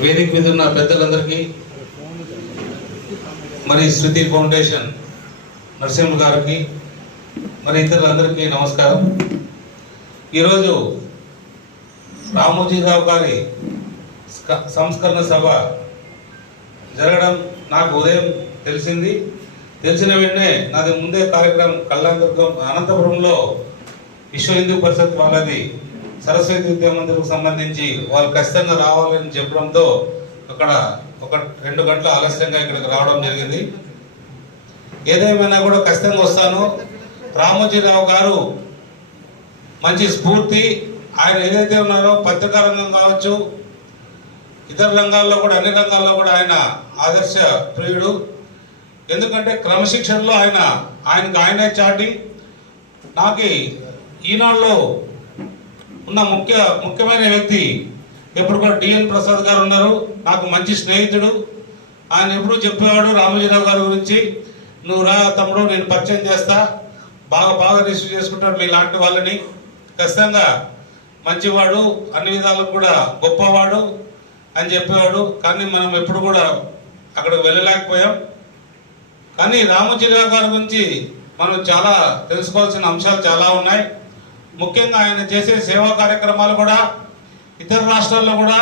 వేదిక మీద ఉన్న పెద్దలందరికీ మరి శృతి ఫౌండేషన్ నరసింహ గారికి మరి ఇతరులందరికీ నమస్కారం. ఈరోజు రామోజీరావు గారి సంస్కరణ సభ జరగడం నాకు ఉదయం తెలిసింది. తెలిసిన వెంటనే నాది ముందే కార్యక్రమం కళ్యాణదుర్గం అనంతపురంలో విశ్వ హిందూ పరిషత్ వాళ్ళది సరస్వతి విద్యా సంబంధించి వాళ్ళు ఖచ్చితంగా రావాలని చెప్పడంతో అక్కడ ఒక రెండు గంటల ఆలస్యంగా ఇక్కడికి రావడం జరిగింది. ఏదేమైనా కూడా ఖచ్చితంగా వస్తాను. రామోజీరావు గారు మంచి స్ఫూర్తి. ఆయన ఏదైతే ఉన్నారో పత్రికా రంగం కావచ్చు ఇతర రంగాల్లో కూడా అన్ని రంగాల్లో కూడా ఆయన ఆదర్శ ప్రియుడు. ఎందుకంటే క్రమశిక్షణలో ఆయన ఆయనకు ఆయనే చాటి. నాకు ఈనాడులో ఉన్న ముఖ్య ముఖ్యమైన వ్యక్తి ఎప్పుడు కూడా డిఎన్ ప్రసాద్ గారు ఉన్నారు. నాకు మంచి స్నేహితుడు. ఆయన ఎప్పుడు చెప్పేవాడు రామోజీరావు గారి గురించి నువ్వు రా తమ్ముడు నేను పరిచయం చేస్తా. బాగా బాగా రిసీవ్ చేసుకుంటాడు మీ లాంటి వాళ్ళని. ఖచ్చితంగా మంచివాడు అన్ని విధాలకు కూడా గొప్పవాడు అని చెప్పేవాడు. కానీ మనం ఎప్పుడు కూడా అక్కడికి వెళ్ళలేకపోయాం. కానీ రామోజీరావు గారి గురించి మనం చాలా తెలుసుకోవాల్సిన అంశాలు చాలా ఉన్నాయి. ముఖ్యంగా ఆయన చేసే సేవా కార్యక్రమాలు కూడా ఇతర రాష్ట్రాల్లో కూడా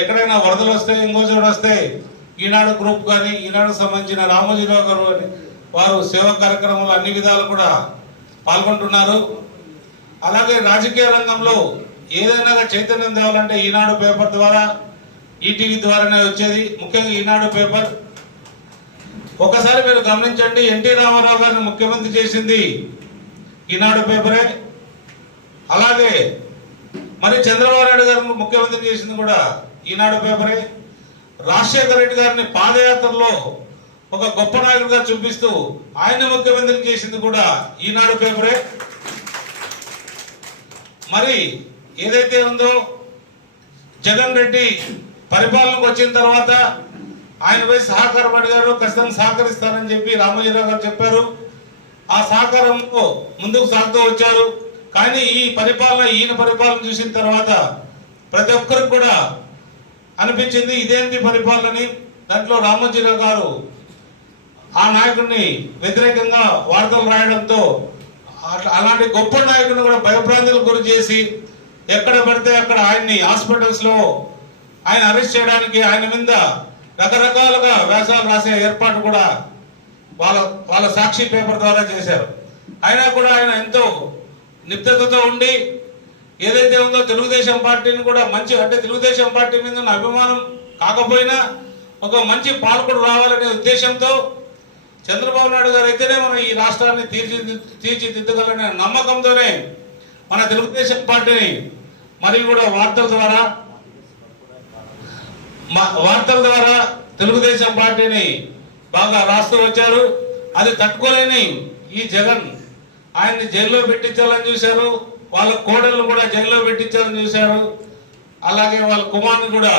ఎక్కడైనా వరదలు వస్తే ఇంకో చోటు వస్తే ఈనాడు గ్రూప్ కానీ ఈనాడుకు సంబంధించిన రామోజీరావు గారు కానీ వారు సేవా కార్యక్రమాలు అన్ని విధాలు కూడా పాల్గొంటున్నారు. అలాగే రాజకీయ రంగంలో ఏదైనా చైతన్యం తేవాలంటే ఈనాడు పేపర్ ద్వారా ఈటీవీ ద్వారానే వచ్చేది. ముఖ్యంగా ఈనాడు పేపర్. ఒకసారి మీరు గమనించండి ఎన్టీ రామారావు గారిని ముఖ్యమంత్రి చేసింది ఈనాడు పేపరే. అలాగే మరి చంద్రబాబు నాయుడు గారిని ముఖ్యమంత్రి చేసింది కూడా ఈనాడు పేపరే. రాజశేఖర రెడ్డి గారిని పాదయాత్రలో ఒక గొప్ప నాయకుడిగా చూపిస్తూ ఆయన ముఖ్యమంత్రి చేసింది కూడా ఈనాడు పేపరే. మరి ఏదైతే ఉందో జగన్ రెడ్డి పరిపాలనకు వచ్చిన తర్వాత ఆయన పోయి సహకారం అడిగారు ఖచ్చితంగా సహకరిస్తానని చెప్పి రామోజీరావు గారు చెప్పారు. ఆ సహకారంలో ముందుకు సాగుతూ వచ్చారు. కానీ ఈ పరిపాలన ఈయన పరిపాలన చూసిన తర్వాత ప్రతి ఒక్కరికి కూడా అనిపించింది ఇదేంటి పరిపాలనని. దాంట్లో రామోజీరావు గారు ఆ నాయకుడిని వ్యతిరేకంగా వార్తలు రాయడంతో అట్లా- అలాంటి గొప్ప నాయకుడిని కూడా భయభ్రాంతులకు గురి చేసి ఎక్కడ పడితే అక్కడ ఆయన్ని హాస్పిటల్స్లో ఆయన అరెస్ట్ చేయడానికి ఆయన మీద రకరకాలుగా వ్యాసాలు రాసే ఏర్పాటు కూడా వాళ్ళ వాళ్ళ సాక్షి పేపర్ ద్వారా చేశారు. అయినా కూడా ఆయన ఎంతో నిప్తతతో ఉండి ఏదైతే ఉందో తెలుగుదేశం పార్టీని కూడా మంచి అంటే తెలుగుదేశం పార్టీ మీద ఉన్న అభిమానం కాకపోయినా ఒక మంచి పాలకుడు రావాలనే ఉద్దేశంతో చంద్రబాబు నాయుడు గారు అయితేనే మనం ఈ రాష్ట్రాన్ని తీర్చి తీర్చిదిద్దగలనే నమ్మకంతోనే మన తెలుగుదేశం పార్టీని మరియు కూడా వార్తల ద్వారా మా వార్తల ద్వారా తెలుగుదేశం పార్టీని బాగా రాస్తూ వచ్చారు. అది తట్టుకోలేని ఈ జగన్ ఆయన్ని జైల్లో పెట్టించాలని చూశారు. వాళ్ళ కోడలను కూడా జైల్లో పెట్టించాలని చూశారు. అలాగే వాళ్ళ కుమార్ని కూడా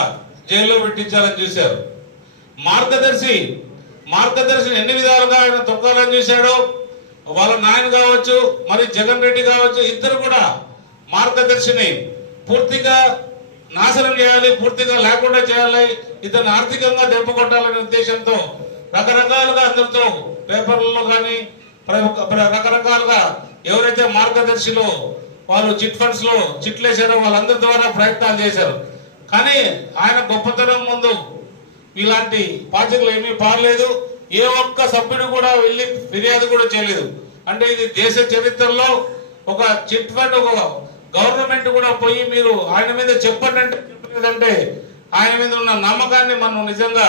జైల్లో పెట్టించాలని చూశారు. మార్గదర్శి మార్గదర్శిని ఎన్ని విధాలుగా ఆయన తొక్కాలని చూశాడో? వాళ్ళ నాయన కావచ్చు మరి జగన్ రెడ్డి కావచ్చు ఇద్దరు కూడా మార్గదర్శిని పూర్తిగా నాశనం చేయాలి పూర్తిగా లేకుండా చేయాలి ఇతను ఆర్థికంగా దెబ్బ కొట్టాలనే ఉద్దేశంతో రకరకాలుగా అందరితో పేపర్లలో కానీ రకరకాలుగా ఎవరైతే మార్గదర్శిలో వాళ్ళు చిట్ ఫండ్స్లో చిట్లు వాళ్ళందరి ద్వారా ప్రయత్నాలు చేశారు. కానీ ఆయన గొప్పతనం ముందు ఇలాంటి బాధ్యతలు ఏమీ పారలేదు ఏ ఒక్క సభ్యుడు కూడా వెళ్ళి ఫిర్యాదు కూడా చేయలేదు. అంటే ఇది దేశ చరిత్రలో ఒక చిట్ ఫండ్ ఒక గవర్నమెంట్ కూడా పోయి మీరు ఆయన మీద చెప్పండి అంటే చెప్పలేదంటే ఆయన మీద ఉన్న నమ్మకాన్ని మనం నిజంగా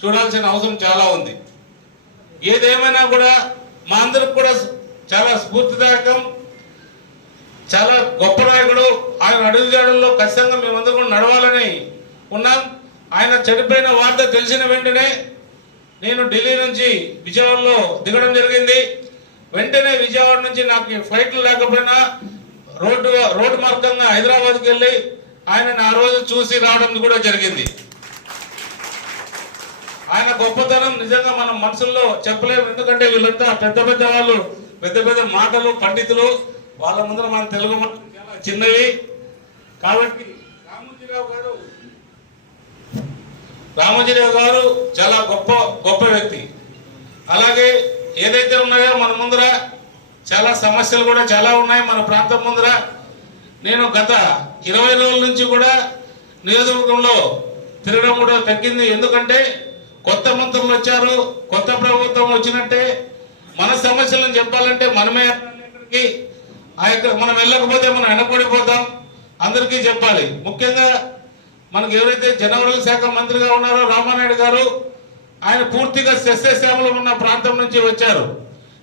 చూడాల్సిన అవసరం చాలా ఉంది. ఏదేమైనా కూడా మా అందరికి కూడా చాలా స్ఫూర్తిదాయకం చాలా గొప్ప నాయకుడు. ఆయన అడుగుజాడల్లో ఖచ్చితంగా మేమందరం కూడా నడవాలని ఉన్నాం. ఆయన చనిపోయిన వార్త తెలిసిన వెంటనే నేను ఢిల్లీ నుంచి విజయవాడలో దిగడం జరిగింది. వెంటనే విజయవాడ నుంచి నాకు ఫ్లైట్లు లేకపోయినా రోడ్డు రోడ్డు మార్గంగా హైదరాబాద్కి వెళ్ళి ఆయన ఆ రోజు చూసి రావడం కూడా జరిగింది. ఆయన గొప్పతనం నిజంగా మనం మనసుల్లో చెప్పలేము. ఎందుకంటే వీళ్ళంతా పెద్ద పెద్ద వాళ్ళు పెద్ద పెద్ద మాటలు పండితులు. వాళ్ళ ముందర మన తెలుగు చిన్నవి. కాబట్టి రామోజీరావు గారు రామోజీరావు గారు చాలా గొప్ప గొప్ప వ్యక్తి. అలాగే ఏదైతే ఉన్నాయో మన ముందర చాలా సమస్యలు కూడా చాలా ఉన్నాయి మన ప్రాంతం ముందర. నేను గత ఇరవై రోజుల నుంచి కూడా నియోజకవర్గంలో తిరగడం కూడా తగ్గింది. ఎందుకంటే కొత్త మంత్రులు వచ్చారు కొత్త ప్రభుత్వం వచ్చినట్టే మన సమస్యలను చెప్పాలంటే మనమే ఆ యొక్క మనం వెళ్ళకపోతే మనం వెనకబడిపోతాం. అందరికీ చెప్పాలి. ముఖ్యంగా మనకు ఎవరైతే జనవరుల శాఖ మంత్రిగా ఉన్నారో రామానాయుడు గారు ఆయన పూర్తిగా సస్యశ్యామలం ఉన్న ప్రాంతం నుంచి వచ్చారు.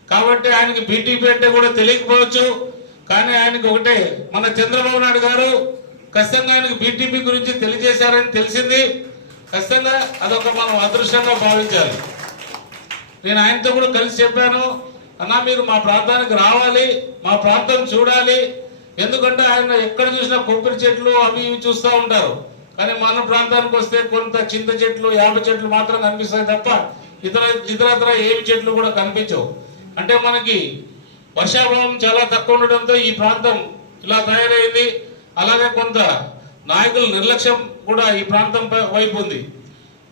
కాబట్టి ఆయనకి బీటీపీ అంటే కూడా తెలియకపోవచ్చు. కానీ ఆయనకు ఒకటే మన చంద్రబాబు నాయుడు గారు ఖచ్చితంగా ఆయనకు బీటీపీ గురించి తెలియజేశారని తెలిసింది. ఖచ్చితంగా అదొక మనం అదృష్టంగా భావించాలి. నేను ఆయనతో కూడా కలిసి చెప్పాను అన్నా మీరు మా ప్రాంతానికి రావాలి మా ప్రాంతం చూడాలి. ఎందుకంటే ఆయన ఎక్కడ చూసినా కొబ్బరి చెట్లు అవి ఇవి చూస్తూ ఉంటారు. కానీ మన ప్రాంతానికి వస్తే కొంత చింత చెట్లు యాప చెట్లు మాత్రం కనిపిస్తాయి తప్ప ఇతర ఇతరత్ర ఏమి చెట్లు కూడా కనిపించవు. అంటే మనకి వర్షాభావం చాలా తక్కువ ఉండడంతో ఈ ప్రాంతం ఇలా తయారైంది. అలాగే కొంత నాయకుల నిర్లక్ష్యం కూడా ఈ ప్రాంతం పై- వైపు ఉంది.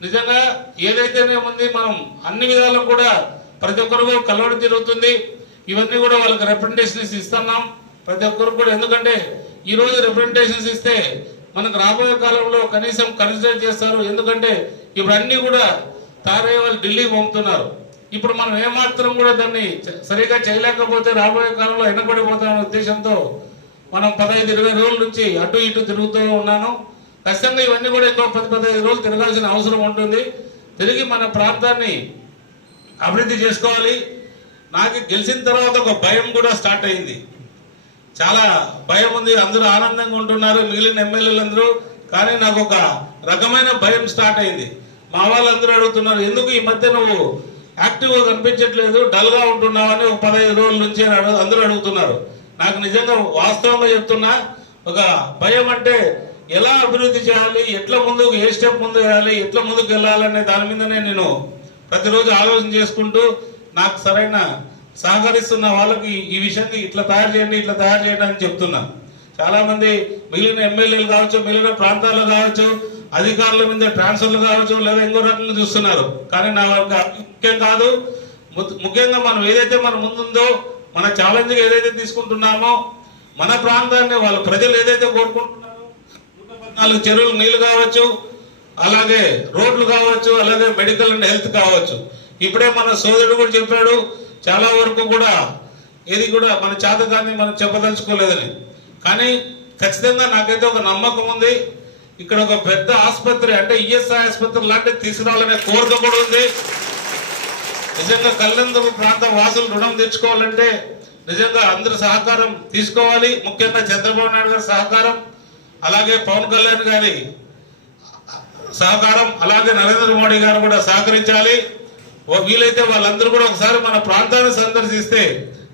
నిజంగా ఏదైతేనే ఉంది మనం అన్ని విధాలు కూడా ప్రతి ఒక్కరు కలవడం జరుగుతుంది. ఇవన్నీ కూడా వాళ్ళకి రిప్రజెంటేషన్స్ ఇస్తున్నాం. ప్రతి ఒక్కరు కూడా ఎందుకంటే ఈరోజు రిప్రజెంటేషన్స్ ఇస్తే మనకు రాబోయే కాలంలో కనీసం కన్సిడర్ చేస్తారు. ఎందుకంటే ఇప్పుడు అన్నీ కూడా తారయ్య వాళ్ళు ఢిల్లీ పంపుతున్నారు. ఇప్పుడు మనం ఏమాత్రం కూడా దాన్ని సరిగ్గా సరిగా చేయలేకపోతే రాబోయే కాలంలో వెనకబడిపోతామనే ఉద్దేశంతో మనం పదహైదు ఇరవై రోజుల నుంచి అటు ఇటు తిరుగుతూ ఉన్నాను. ఖచ్చితంగా ఇవన్నీ కూడా ఇంకో పది పదహైదు రోజులు తిరగాల్సిన అవసరం ఉంటుంది. తిరిగి మన ప్రాంతాన్ని అభివృద్ధి చేసుకోవాలి. నాకు గెలిచిన తర్వాత ఒక భయం కూడా స్టార్ట్ అయింది. చాలా భయం ఉంది. అందరూ ఆనందంగా ఉంటున్నారు. మిగిలిన ఎమ్మెల్యేలందరూ. కానీ నాకు ఒక రకమైన భయం స్టార్ట్ అయింది. మా వాళ్ళందరూ అడుగుతున్నారు ఎందుకు ఈ మధ్య నువ్వు యాక్టివ్గా కనిపించట్లేదు? డల్గా ఉంటున్నావు అని ఒక పదహైదు రోజుల నుంచి అడుగు- అందరూ అడుగుతున్నారు. నాకు నిజంగా వాస్తవంగా చెప్తున్నా ఒక భయం అంటే ఎలా అభివృద్ధి చేయాలి ఎట్లా ముందుకు ఏ స్టెప్ ముందు వేయాలి ఎట్లా ముందుకు వెళ్ళాలనే దాని మీదనే నేను ప్రతిరోజు ఆలోచన చేసుకుంటూ నాకు సరైన సహకరిస్తున్న వాళ్ళకి ఈ విషయాన్ని ఇట్లా తయారు చేయండి ఇట్లా తయారు చేయండి అని చెప్తున్నా. చాలా మంది మిగిలిన ఎమ్మెల్యేలు కావచ్చు మిగిలిన ప్రాంతాల్లో కావచ్చు అధికారుల మీద ట్రాన్స్ఫర్లు కావచ్చు లేదా ఇంకో రకంగా చూస్తున్నారు. కానీ నా ముఖ్యం కాదు. ము- ముఖ్యంగా మనం ఏదైతే మన ముందుందో మన ఛాలెంజ్ ఏదైతే తీసుకుంటున్నామో మన ప్రాంతాన్ని వాళ్ళ ప్రజలు ఏదైతే కోరుకుంటున్నారో నూట పద్నాలుగు చెరువులు నీళ్ళు కావచ్చు అలాగే రోడ్లు కావచ్చు అలాగే మెడికల్ అండ్ హెల్త్ కావచ్చు. ఇప్పుడే మన సోదరుడు కూడా చెప్పాడు చాలా వరకు కూడా ఇది కూడా మన చేతకాన్ని మనం చెప్పదలుచుకోలేదని. కానీ ఖచ్చితంగా నాకైతే ఒక నమ్మకం ఉంది ఇక్కడ ఒక పెద్ద ఆసుపత్రి అంటే ఈఎస్ఐ ఆసుపత్రి లాంటిది తీసుకురావాలనే కోరిక కూడా ఉంది. నిజంగా కళ్యాణ ప్రాంత వాసులు రుణం తెచ్చుకోవాలంటే నిజంగా అందరి సహకారం తీసుకోవాలి. ముఖ్యంగా చంద్రబాబు నాయుడు గారి సహకారం అలాగే పవన్ కళ్యాణ్ గారి సహకారం అలాగే నరేంద్ర మోడీ గారు కూడా సహకరించాలి. వీలైతే వాళ్ళందరూ కూడా ఒకసారి మన ప్రాంతాన్ని సందర్శిస్తే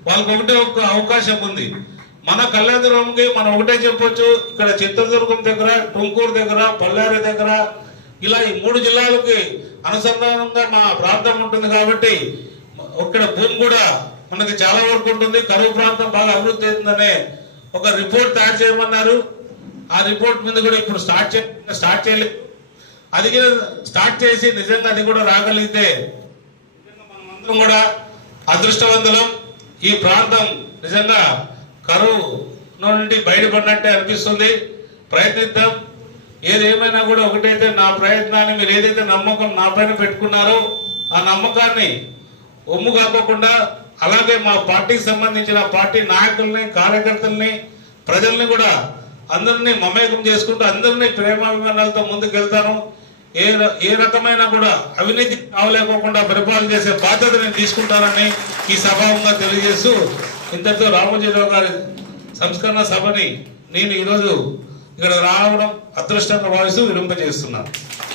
వాళ్ళకి ఒకటే ఒక అవకాశం ఉంది. మన కళ్యాణదుర్గంకి మనం ఒకటే చెప్పొచ్చు ఇక్కడ చిత్రదుర్గం దగ్గర టుంకూరు దగ్గర పల్లారి దగ్గర ఇలా ఈ మూడు జిల్లాలకి అనుసంధానంగా మా ప్రాంతం ఉంటుంది కాబట్టి ఇక్కడ భూమి కూడా మనకి చాలా వరకు ఉంటుంది. కరువు ప్రాంతం బాగా అభివృద్ధి అవుతుందనే ఒక రిపోర్ట్ తయారు చేయమన్నారు. ఆ రిపోర్ట్ మీద కూడా ఇప్పుడు స్టార్ట్ చే స్టార్ట్ చేయలేదు. అది స్టార్ట్ చేసి నిజంగా అది కూడా రాగలిగితే మనమందరం కూడా అదృష్టవంతులం. ఈ ప్రాంతం నిజంగా కరువు నుండి బయటపడినట్టే అనిపిస్తుంది. ప్రయత్నిద్దాం. ఏదేమైనా కూడా ఒకటైతే నా ప్రయత్నాన్ని మీరు ఏదైతే నమ్మకం నా పైన పెట్టుకున్నారో ఆ నమ్మకాన్ని ఒమ్ము కాపకుండా అలాగే మా పార్టీకి సంబంధించిన పార్టీ నాయకుల్ని కార్యకర్తల్ని ప్రజల్ని కూడా అందరినీ మమేకం చేసుకుంటూ అందరినీ ప్రేమాభిమానాలతో ముందుకెళ్తాను. ఏ ఏ రకమైన కూడా అవినీతి అవలేకోకుండా పరిపాలన చేసే బాధ్యత నేను తీసుకుంటానని ఈ సభావంగా తెలియజేస్తూ ఇంతటితో రామోజీరావు గారి సంస్కరణ సభని నేను ఈరోజు ఇక్కడ రావడం అదృష్టంగా భావిస్తూ విరింపజేస్తున్నాను